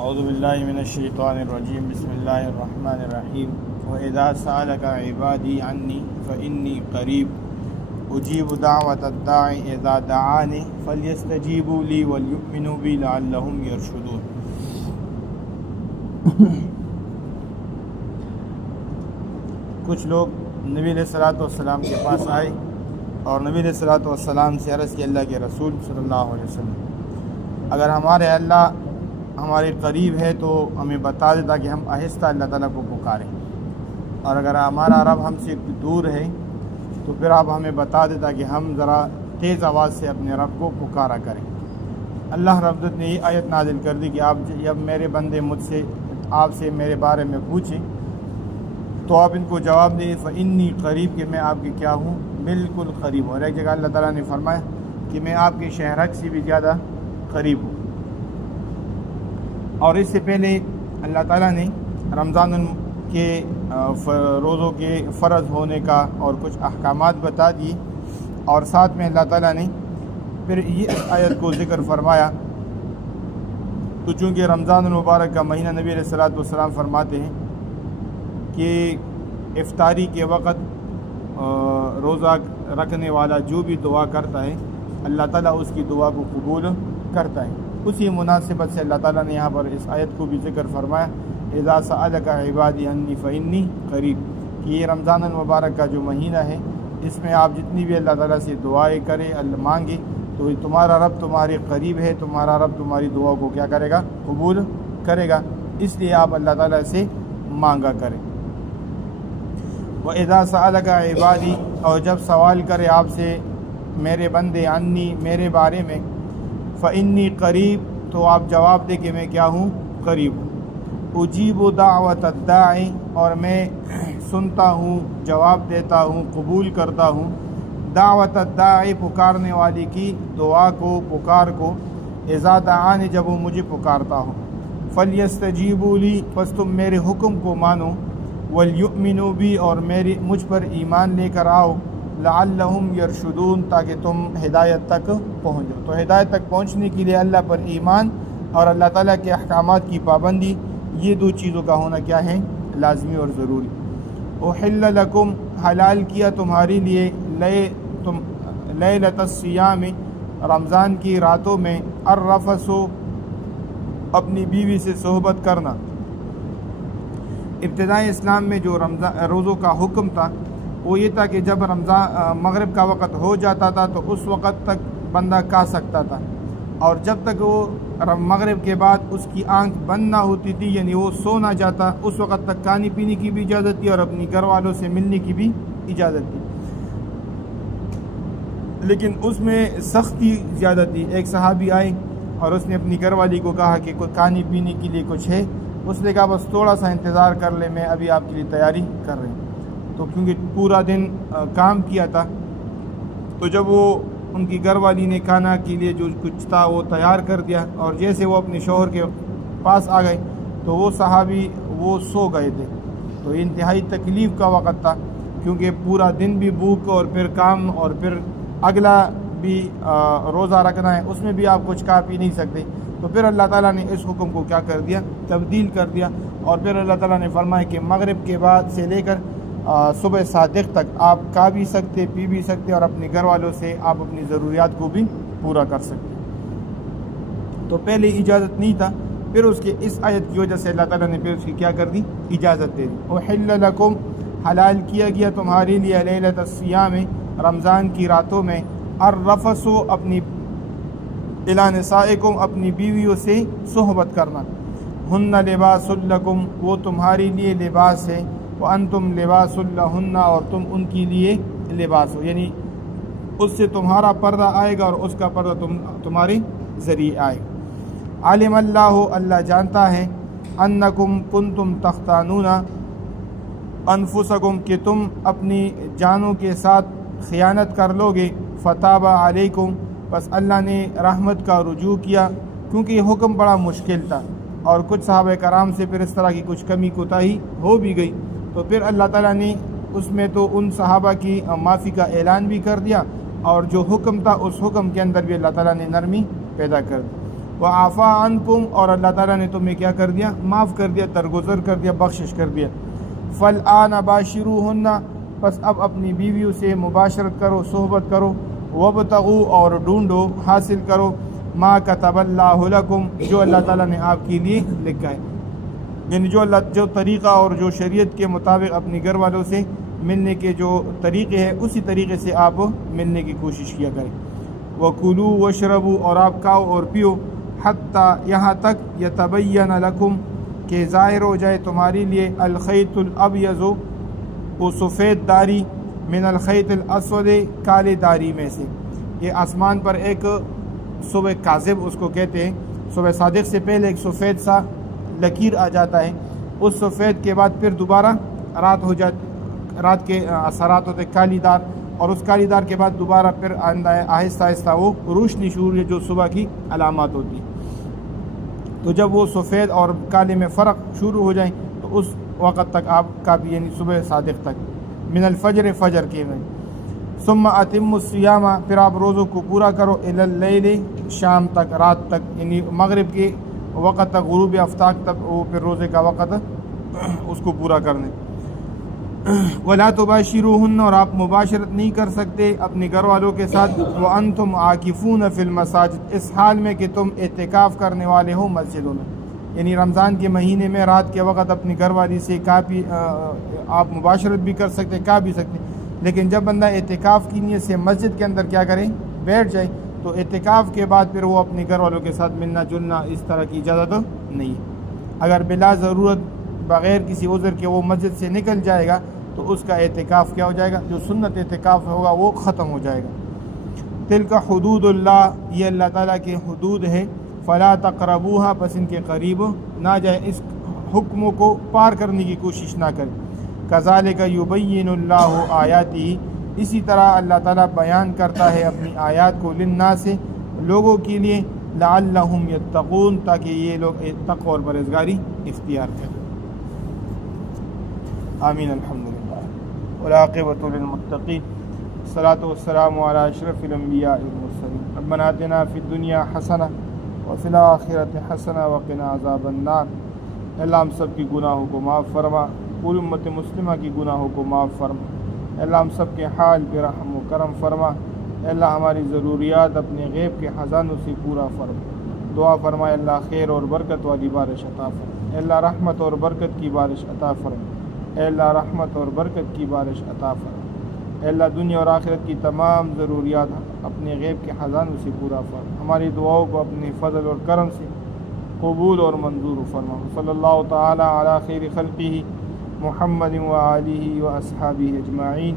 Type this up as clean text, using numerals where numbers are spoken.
اعوذ باللہ من الشیطان الرجیم بسم اللہ الرحمن الرحیم وَإِذَا سَأَلَكَ عِبَادِي عَنِّي فَإِنِّي قَرِيبٌ أُجِيبُ دَعْوَةَ الدَّاعِ إِذَا دَعَانِ فَلْيَسْتَجِيبُوا لِي وَلْيُؤْمِنُوا بِي لَعَلَّهُمْ يَرْشُدُونَ۔ کچھ لوگ نبی علیہ الصلوۃ والسلام کے پاس آئے اور نبی علیہ الصلوۃ والسلام سے عرض کی اللہ کے رسول صلی اللہ علیہ وسلم، اگر ہمارے اللہ ہمارے قریب ہے تو ہمیں بتا دیتا کہ ہم آہستہ اللہ تعالیٰ کو پکاریں، اور اگر ہمارا رب ہم سے دور ہے تو پھر آپ ہمیں بتا دیتا کہ ہم ذرا تیز آواز سے اپنے رب کو پکارا کریں۔ اللہ رب العزت نے یہ آیت نازل کر دی کہ آپ جب میرے بندے مجھ سے آپ سے میرے بارے میں پوچھیں تو آپ ان کو جواب دیں فإنی قریب، کہ میں آپ کے کیا ہوں، بالکل قریب ہوں۔ اور ایک جگہ اللہ تعالیٰ نے فرمایا کہ میں آپ کے شہرک سے بھی زیادہ قریب ہوں۔ اور اس سے پہلے اللہ تعالیٰ نے رمضان کے روزوں کے فرض ہونے کا اور کچھ احکامات بتا دیے، اور ساتھ میں اللہ تعالیٰ نے پھر یہ آیت کو ذکر فرمایا۔ تو چونکہ رمضان المبارک کا مہینہ نبی علیہ الصلوۃ والسلام فرماتے ہیں کہ افطاری کے وقت روزہ رکھنے والا جو بھی دعا کرتا ہے اللہ تعالیٰ اس کی دعا کو قبول کرتا ہے۔ اسی مناسبت سے اللہ تعالیٰ نے یہاں پر اس آیت کو بھی ذکر فرمایا اذا سألک عبادی انی فإنی قریب، کہ یہ رمضان المبارک کا جو مہینہ ہے اس میں آپ جتنی بھی اللہ تعالیٰ سے دعائیں کریں، اللہ مانگے، تو تمہارا رب تمہارے قریب ہے، تمہارا رب تمہاری دعا کو کیا کرے گا، قبول کرے گا، اس لیے آپ اللہ تعالیٰ سے مانگا کریں۔ وَإِذَا سَأَلَكَ عِبَادِي، اور جب سوال کرے آپ سے میرے بندے عنی، میرے بارے میں، فإنی قریب، تو آپ جواب دے کہ میں کیا ہوں، قریب ہوں۔ اجیب دعوت الداعی، اور میں سنتا ہوں، جواب دیتا ہوں، قبول کرتا ہوں، دعوت الداعی، پکارنے والی کی دعا کو، پکار کو، اذا دعانی، جب وہ مجھے پکارتا ہوں، فلیستجیبوا لی، پس تم میرے حکم کو مانو، ولیؤمنوا بی، اور مجھ پر ایمان لے کر آؤ، لعلہم یرشدون، تاکہ تم ہدایت تک پہنچو۔ تو ہدایت تک پہنچنے کے لیے اللہ پر ایمان اور اللہ تعالیٰ کے احکامات کی پابندی، یہ دو چیزوں کا ہونا کیا ہے، لازمی اور ضروری۔ احل لکم، حلال کیا تمہارے لیے، لیلۃ الصیام، رمضان کی راتوں میں، الرفث، اپنی بیوی سے صحبت کرنا۔ ابتدائی اسلام میں جو روزوں کا حکم تھا وہ یہ تھا کہ جب مغرب کا وقت ہو جاتا تھا تو اس وقت تک بندہ کھا سکتا تھا، اور جب تک وہ مغرب کے بعد اس کی آنکھ بند نہ ہوتی تھی، یعنی وہ سو نہ جاتا، اس وقت تک کھانے پینے کی بھی اجازت تھی اور اپنی گھر والوں سے ملنے کی بھی اجازت تھی، لیکن اس میں سختی زیادہ تھی۔ ایک صحابی آئے اور اس نے اپنی گھر والی کو کہا کہ کوئی کھانے پینے کے لیے کچھ ہے، اس نے کہا بس تھوڑا سا انتظار کر لے، میں ابھی آپ کے لیے تیاری کر رہی ہوں۔ تو کیونکہ پورا دن کام کیا تھا، تو جب وہ ان کی گھر والی نے کھانا کے لیے جو کچھ تھا وہ تیار کر دیا، اور جیسے وہ اپنے شوہر کے پاس آ گئے تو وہ صحابی وہ سو گئے تھے۔ تو انتہائی تکلیف کا وقت تھا، کیونکہ پورا دن بھی بھوک اور پھر کام، اور پھر اگلا بھی روزہ رکھنا ہے، اس میں بھی آپ کچھ کھا پی نہیں سکتے۔ تو پھر اللہ تعالیٰ نے اس حکم کو کیا کر دیا، تبدیل کر دیا، اور پھر اللہ تعالیٰ نے فرمایا کہ مغرب کے بعد سے لے کر صبح صادق تک آپ کھا بھی سکتے، پی بھی سکتے، اور اپنے گھر والوں سے آپ اپنی ضروریات کو بھی پورا کر سکتے۔ تو پہلے اجازت نہیں تھا، پھر اس کے اس آیت کی وجہ سے اللہ تعالیٰ نے پھر اس کی کیا کر دی، اجازت دے دی۔ احل لکم، حلال کیا گیا تمہارے لیے، لیلۃ الصیام، رمضان کی راتوں میں، الرفث، اپنی الی نسائکم، اپنی بیویوں سے صحبت کرنا، ہن لباس لکم، وہ تمہارے لیے لباس ہے، وانتم لباس لہن، اور تم ان کے لیے لباس ہو، یعنی اس سے تمہارا پردہ آئے گا اور اس کا پردہ تمہارے ذریعے آئے گا۔ علم اللہ، اللہ جانتا ہے، انکم کنتم تختانون انفسکم، کہ تم اپنی جانوں کے ساتھ خیانت کر لو گے، فتاب علیکم، بس اللہ نے رحمت کا رجوع کیا، کیونکہ یہ حکم بڑا مشکل تھا، اور کچھ صحابہ کرام سے پھر اس طرح کی کچھ کمی کوتاہی ہو بھی گئی، تو پھر اللہ تعالیٰ نے اس میں تو ان صحابہ کی معافی کا اعلان بھی کر دیا، اور جو حکم تھا اس حکم کے اندر بھی اللہ تعالیٰ نے نرمی پیدا کر دی۔ وعفا عنکم، اور اللہ تعالیٰ نے تمہیں کیا کر دیا؟ معاف کر دیا، درگزر کر دیا، بخشش کر دیا۔ فالآن باشروہن، پس اب اپنی بیویوں سے مباشرت کرو، صحبت کرو، وابتغوا، اور ڈھونڈو، حاصل کرو، ما کتب اللہ لکم، جو اللہ تعالیٰ نے آپ کے لیے لکھا ہے، یعنی جو طریقہ اور جو شریعت کے مطابق اپنی گھر والوں سے ملنے کے جو طریقے ہیں اسی طریقے سے آپ ملنے کی کوشش کیا کریں۔ وَكُلُوا وَاشْرَبُوا، اور آپ کھاؤ اور پیو، حتیٰ، یہاں تک، یتبین لکم، کہ ظاہر ہو جائے تمہارے لیے، الخیط الابیض، وہ سفید داری، من الخیط الاسود، کالے داری میں سے۔ یہ آسمان پر ایک صبح کاذب اس کو کہتے ہیں، صبح صادق سے پہلے ایک سفید سا لکیر آ جاتا ہے، اس سفید کے بعد پھر دوبارہ رات کے اثرات ہوتے کالی دار، اور اس کالی دار کے بعد دوبارہ پھر آہستہ آہستہ وہ روشنی شروع ہے جو صبح کی علامات ہوتی ہے۔ تو جب وہ سفید اور کالے میں فرق شروع ہو جائیں تو اس وقت تک آپ کا بھی، یعنی صبح صادق تک، من الفجر، فجر کے میں۔ ثم اتموا الصیام، پھر آپ روزوں کو پورا کرو، الی اللیل، شام تک، رات تک، یعنی مغرب کے وقت تک، غروب آفتاب تک، وہ پھر روزے کا وقت اس کو پورا کرنے۔ ولا تباشروہن، اور آپ مباشرت نہیں کر سکتے اپنے گھر والوں کے ساتھ، وانتم عاکفون فی المساجد، اس حال میں کہ تم اعتکاف کرنے والے ہو مسجدوں میں، یعنی رمضان کے مہینے میں رات کے وقت اپنی گھر والی سے آپ مباشرت بھی کر سکتے، کہا بھی سکتے، لیکن جب بندہ اعتکاف کی نیت سے مسجد کے اندر کیا کرے؟ بیٹھ جائے، تو اعتکاف کے بعد پھر وہ اپنے گھر والوں کے ساتھ ملنا جلنا اس طرح کی اجازت نہیں ہے۔ اگر بلا ضرورت بغیر کسی عذر کے وہ مسجد سے نکل جائے گا تو اس کا اعتکاف کیا ہو جائے گا؟ جو سنت اعتکاف ہوگا وہ ختم ہو جائے گا۔ تلک حدود اللہ، یہ اللہ تعالیٰ کے حدود ہے، فلا تقربوها، پس ان کے قریب نہ جائے، اس حکموں کو پار کرنے کی کوشش نہ کریں۔ کذالک یبین اللہ آیاتہ، اسی طرح اللہ تعالیٰ بیان کرتا ہے اپنی آیات کو، للناس، لوگوں کے لیے، لعلہم یتقون، تاکہ یہ لوگ تقوی اور پرہیزگاری اختیار کریں۔ آمین، الحمدللہ، والعاقبۃ للمتقین، الصلاۃ والسلام علی اشرف الانبیاء والمرسلین، ربنا آتنا فی الدنیا حسنہ وفی الآخرۃ حسنہ وقنا عذاب النار۔ اللہ ہم سب کی گناہوں کو معاف فرما، پوری امت مسلمہ کی گناہوں کو معاف فرما۔ اللہ ہم سب کے حال پہ رحم و کرم فرما۔ اللہ ہماری ضروریات اپنے غیب کے خزانوں سے پورا فرما۔ دعا فرمائے اللہ خیر اور برکت والی بارش عطا فرما۔ اللہ رحمت اور برکت کی بارش عطا فرما۔ اے اللہ رحمت اور برکت کی بارش عطا فرما۔ اے اللہ دنیا اور آخرت کی تمام ضروریات اپنے غیب کے خزانوں سے پورا فرما۔ ہماری دعاؤں کو اپنے فضل اور کرم سے قبول اور منظور فرما۔ صلی اللہ تعالی علی خیر خلقہ محمد و آلہ و اصحابہ اجمعین۔